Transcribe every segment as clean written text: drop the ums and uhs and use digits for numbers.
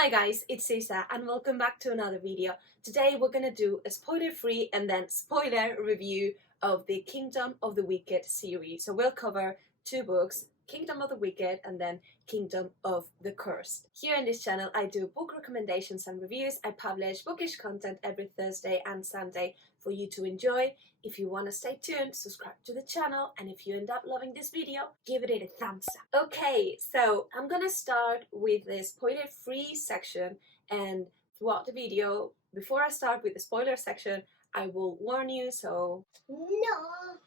Hi guys, it's Cisa and welcome back to another video. Today we're gonna do a spoiler-free and then spoiler review of the Kingdom of the Wicked series. So we'll cover two books, Kingdom of the Wicked and then Kingdom of the Cursed. Here in this channel I do book recommendations and reviews. I publish bookish content every Thursday and Sunday for you to enjoy. If you want to stay tuned, subscribe to the channel, and if you end up loving this video, give it a thumbs up. Okay, so I'm gonna start with the spoiler-free section, and throughout the video, before I start with the spoiler section, I will warn you, so no!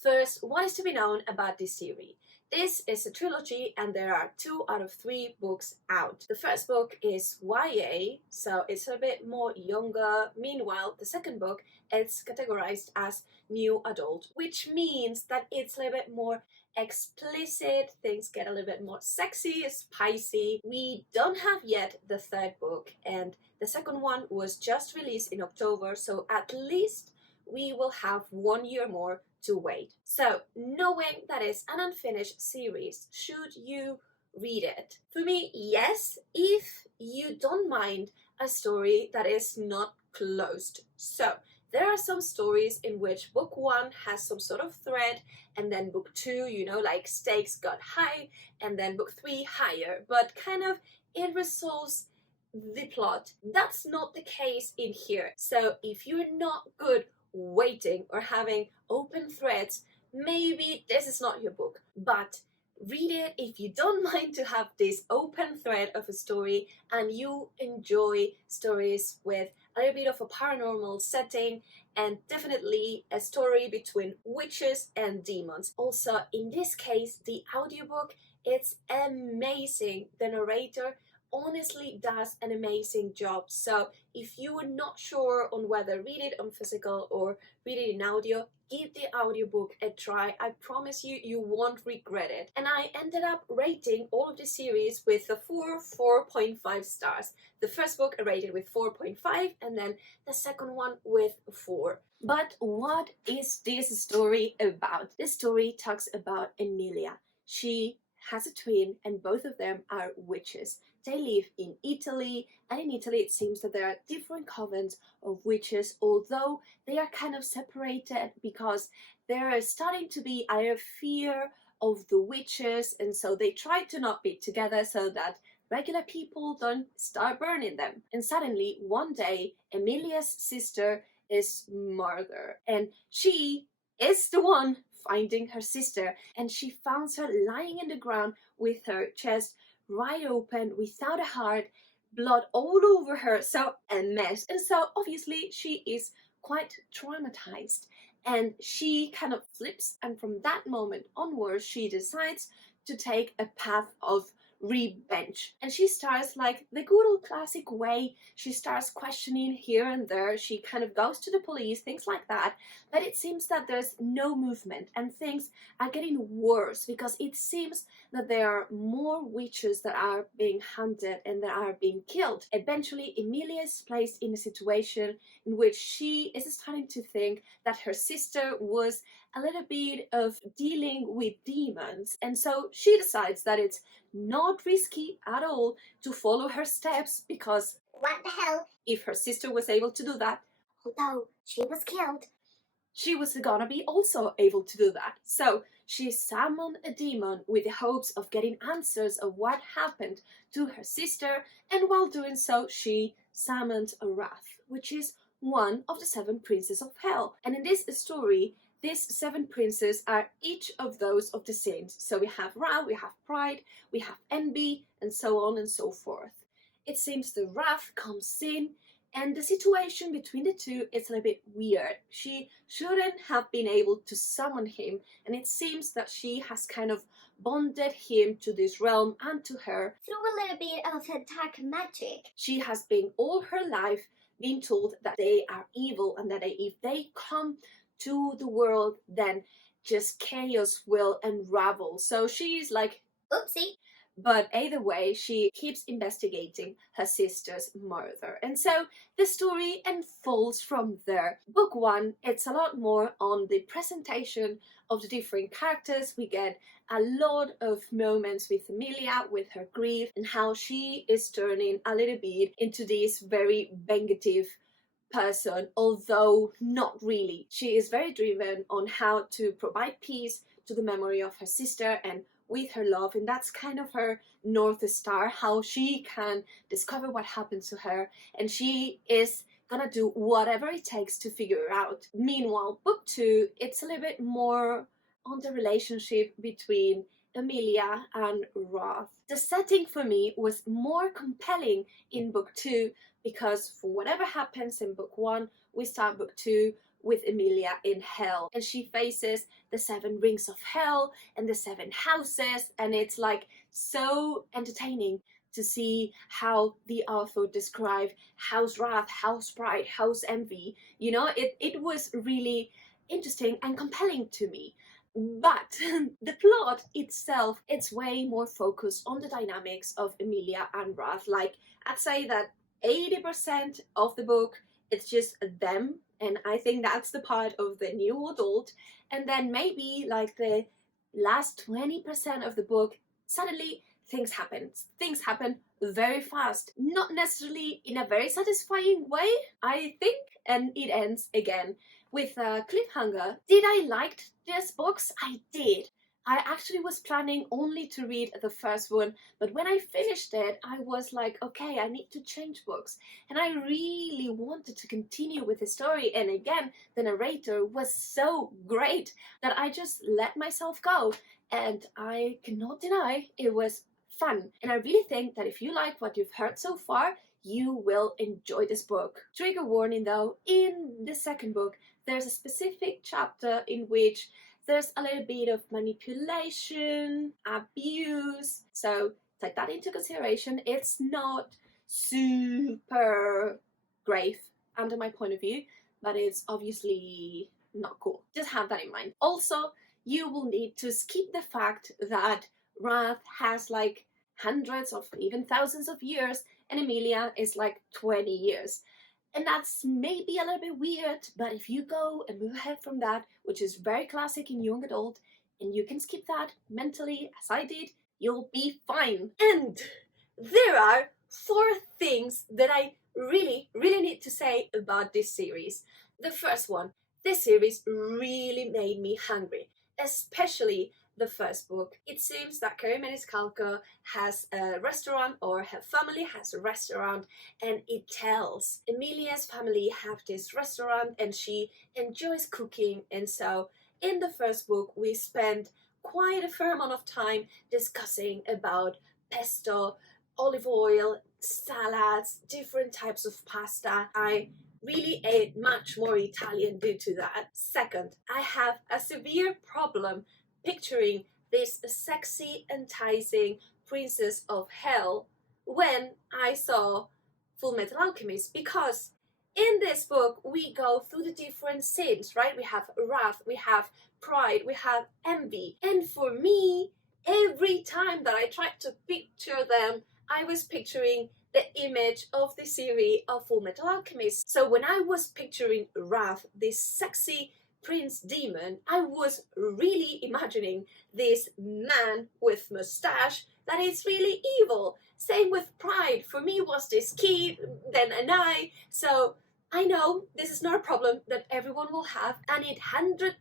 First, what is to be known about this series? This is a trilogy and there are 2 out of 3 books out. The first book is YA, so it's a bit more younger. Meanwhile, the second book is categorized as new adult, which means that it's a little bit more explicit, things get a little bit more sexy, spicy. We don't have yet the third book, and the second one was just released in October, so at least we will have 1 year more to wait. So, knowing that it's an unfinished series, should you read it? For me, yes, if you don't mind a story that is not closed. So, there are some stories in which book 1 has some sort of thread, and then book 2, like stakes got high, and then book 3 higher, but kind of it resolves the plot. That's not the case in here. So, if you're not good waiting or having open threads, maybe this is not your book, but read it if you don't mind to have this open thread of a story and you enjoy stories with a little bit of a paranormal setting and definitely a story between witches and demons. Also, in this case, the audiobook, it's amazing. The narrator honestly does an amazing job. So if you are not sure on whether read it on physical or read it in audio, give the audiobook a try. I promise you, you won't regret it. And I ended up rating all of the series with a 4.5 stars. The first book I rated with 4.5 and then the second one with 4. But what is this story about? This story talks about Emilia. She has a twin and both of them are witches. They live in Italy, and in Italy it seems that there are different covens of witches, although they are kind of separated because there is starting to be a fear of the witches, and so they try to not be together so that regular people don't start burning them. And suddenly, one day, Emilia's sister is murdered, and she is the one finding her sister, and she finds her lying in the ground with her chest right open, without a heart, blood all over her, so a mess. And so obviously she is quite traumatized and she kind of flips, and from that moment onwards she decides to take a path of revenge, and she starts like the good old classic way. She starts questioning here and there, she kind of goes to the police, things like that, but it seems that there's no movement and things are getting worse because it seems that there are more witches that are being hunted and that are being killed. Eventually Emilia is placed in a situation in which she is starting to think that her sister was a little bit of dealing with demons, and so she decides that it's not risky at all to follow her steps, because what the hell, if her sister was able to do that, although she was killed, she was gonna be also able to do that. So she summoned a demon with the hopes of getting answers of what happened to her sister, and while doing so she summoned a wrath, which is one of the 7 princes of hell. And in this story, these 7 princes are each of those of the sins. So we have wrath, we have pride, we have envy, and so on and so forth. It seems the wrath comes in, and the situation between the two is a little bit weird. She shouldn't have been able to summon him, and it seems that she has kind of bonded him to this realm and to her through a little bit of a dark magic. She has been all her life being told that they are evil and that if they come to the world, then just chaos will unravel. So she's like, oopsie. But either way, she keeps investigating her sister's murder. And so the story unfolds from there. Book one, it's a lot more on the presentation of the different characters. We get a lot of moments with Emilia, with her grief, and how she is turning a little bit into this very vengative person, although not really. She is very driven on how to provide peace to the memory of her sister and with her love, and that's kind of her North Star, how she can discover what happened to her, and she is gonna do whatever it takes to figure it out. Meanwhile, book two, it's a little bit more on the relationship between Emilia and Roth. The setting for me was more compelling in book two because for whatever happens in book one, we start book two with Emilia in hell, and she faces the 7 rings of hell and the 7 houses, and it's like so entertaining to see how the author described House Wrath, House Pride, House Envy. You know, it was really interesting and compelling to me. But the plot itself, it's way more focused on the dynamics of Emilia and Wrath. Like, I'd say that 80% of the book, it's just them, and I think that's the part of the new adult. And then maybe like the last 20% of the book, suddenly things happen. Things happen very fast, not necessarily in a very satisfying way, I think, and it ends again with a cliffhanger. Did I like this books? I did. I actually was planning only to read the first one, but when I finished it, I was like, okay, I need to change books. And I really wanted to continue with the story. And again, the narrator was so great that I just let myself go. And I cannot deny it was fun. And I really think that if you like what you've heard so far, you will enjoy this book. Trigger warning though, in the second book, there's a specific chapter in which there's a little bit of manipulation, abuse, so take that into consideration. It's not super grave under my point of view, but it's obviously not cool. Just have that in mind. Also, you will need to skip the fact that Wrath has like hundreds of even thousands of years and Emilia is like 20 years. And that's maybe a little bit weird, but if you go and move ahead from that, which is very classic in young adult, and you can skip that mentally, as I did, you'll be fine. And there are 4 things that I really need to say about this series. The first one, this series really made me hungry, especially the first book. It seems that Kerri Maniscalco has a restaurant, or her family has a restaurant, and it tells Emilia's family have this restaurant and she enjoys cooking. And so in the first book we spend quite a fair amount of time discussing about pesto, olive oil, salads, different types of pasta. I really ate much more Italian due to that. Second, I have a severe problem picturing this sexy, enticing princess of hell when I saw Full Metal Alchemist, because in this book we go through the different sins, right? We have wrath, we have pride, we have envy, and for me, every time that I tried to picture them, I was picturing the image of the series of Full Metal Alchemist. So when I was picturing Wrath, this sexy prince demon, I was really imagining this man with mustache that is really evil. Same with Pride. For me was this kid, then an eye. So I know this is not a problem that everyone will have, and it 100%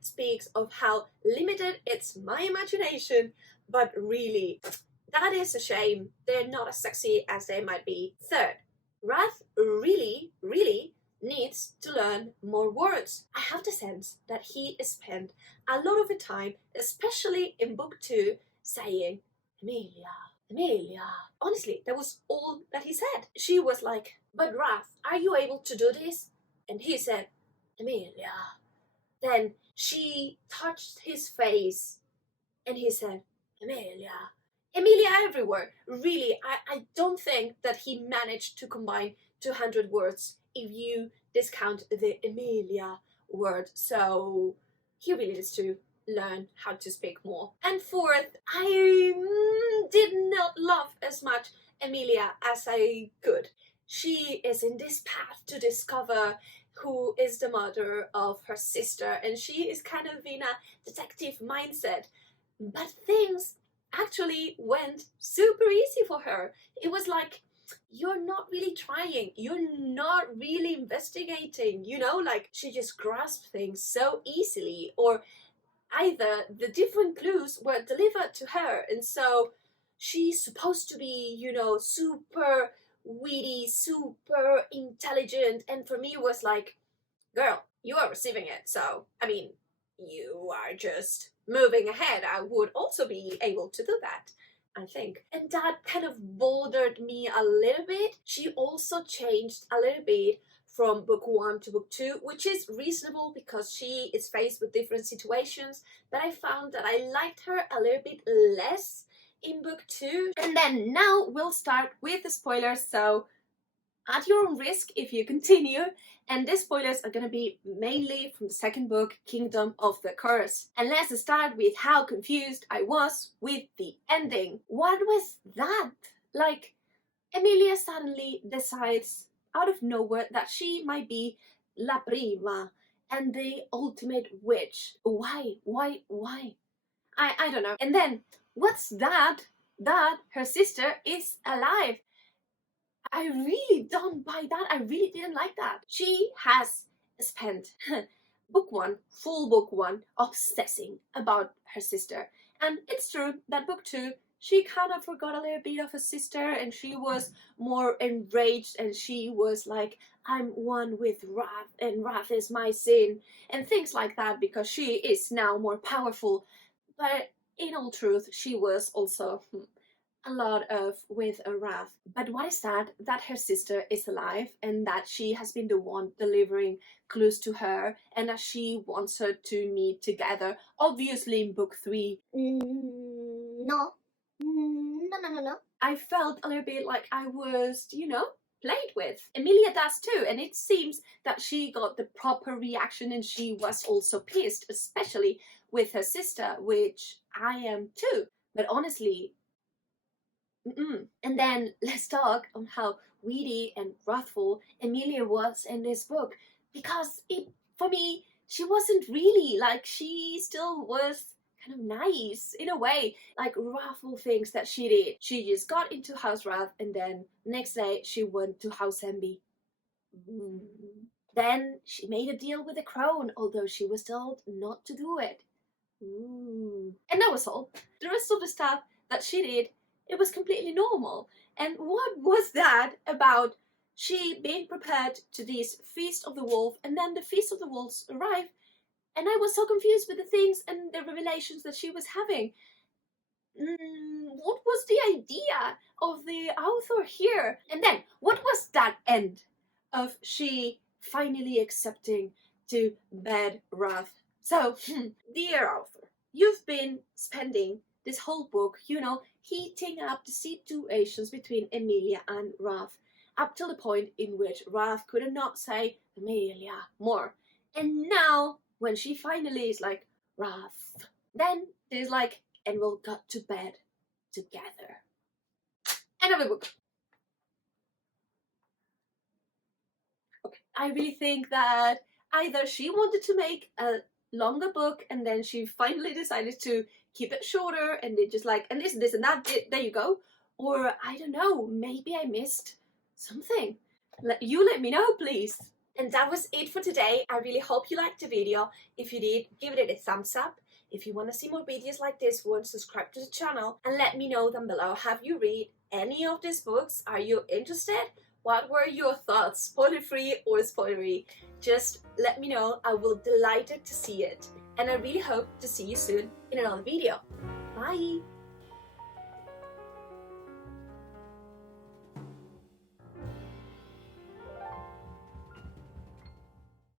speaks of how limited it's my imagination, but really, that is a shame. They're not as sexy as they might be. Third, Wrath really needs to learn more words. I have the sense that he spent a lot of the time, especially in book 2, saying, Emilia, Emilia. Honestly, that was all that he said. She was like, but Wrath, are you able to do this? And he said, Emilia. Then she touched his face and he said, Emilia. Emilia everywhere. Really, I don't think that he managed to combine 200 words if you discount the Emilia word. So he really needs to learn how to speak more. And fourth, I did not love as much Emilia as I could. She is in this path to discover who is the mother of her sister, and she is kind of in a detective mindset. But things actually went super easy for her. It was like, you're not really trying, you're not really investigating, like she just grasped things so easily, or either the different clues were delivered to her, and so she's supposed to be, super witty, super intelligent, and for me it was like, girl, you are receiving it, so I mean, you are just moving ahead. I would also be able to do that, I think. And that kind of bothered me a little bit. She also changed a little bit from book 1 to book 2, which is reasonable because she is faced with different situations, but I found that I liked her a little bit less in book 2. And then now we'll start with the spoilers, so at your own risk if you continue, and these spoilers are gonna be mainly from the second book, Kingdom of the Curse. And let's start with how confused I was with the ending. What was that? Like, Emilia suddenly decides out of nowhere that she might be La Prima and the ultimate witch. Why? I don't know. And then, what's that? That her sister is alive. I really don't buy that. I really didn't like that. She has spent full book one, obsessing about her sister. And it's true that book 2, she kind of forgot a little bit of her sister, and she was more enraged, and she was like, I'm one with wrath, and wrath is my sin, and things like that, because she is now more powerful. But in all truth, she was also a lot of with a wrath. But what is that? That her sister is alive, and that she has been the one delivering clues to her, and that she wants her to meet together. Obviously in book 3. No. No. I felt a little bit like I was, played with. Emilia does too, and it seems that she got the proper reaction, and she was also pissed, especially with her sister, which I am too. But honestly, and then let's talk on how witty and wrathful Emilia was in this book, because for me, she wasn't really, like, she still was kind of nice in a way, like wrathful things that she did. She just got into House Wrath, and then next day she went to House Envy. Then she made a deal with the crown, although she was told not to do it. And that was all. The rest of the stuff that she did, it was completely normal. And what was that about she being prepared to this Feast of the Wolf, and then the Feast of the Wolves arrived, and I was so confused with the things and the revelations that she was having. What was the idea of the author here? And then, what was that end of she finally accepting to bed wrath? So, dear author, you've been spending this whole book, heating up the situations between Emilia and Wrath, up till the point in which Wrath could not say Emilia more. And now, when she finally is like, Wrath, then there's like, and we'll go to bed together. End of the book. Okay, I really think that either she wanted to make a longer book, and then she finally decided to keep it shorter, and they just like, and this and that, there you go. Or I don't know, maybe I missed something. You let me know, please. And that was it for today. I really hope you liked the video. If you did, give it a thumbs up. If you want to see more videos like this one, subscribe to the channel, and let me know down below, have you read any of these books? Are you interested? What were your thoughts, spoiler-free or spoilery? Just let me know. I will be delighted to see it. And I really hope to see you soon in another video. Bye!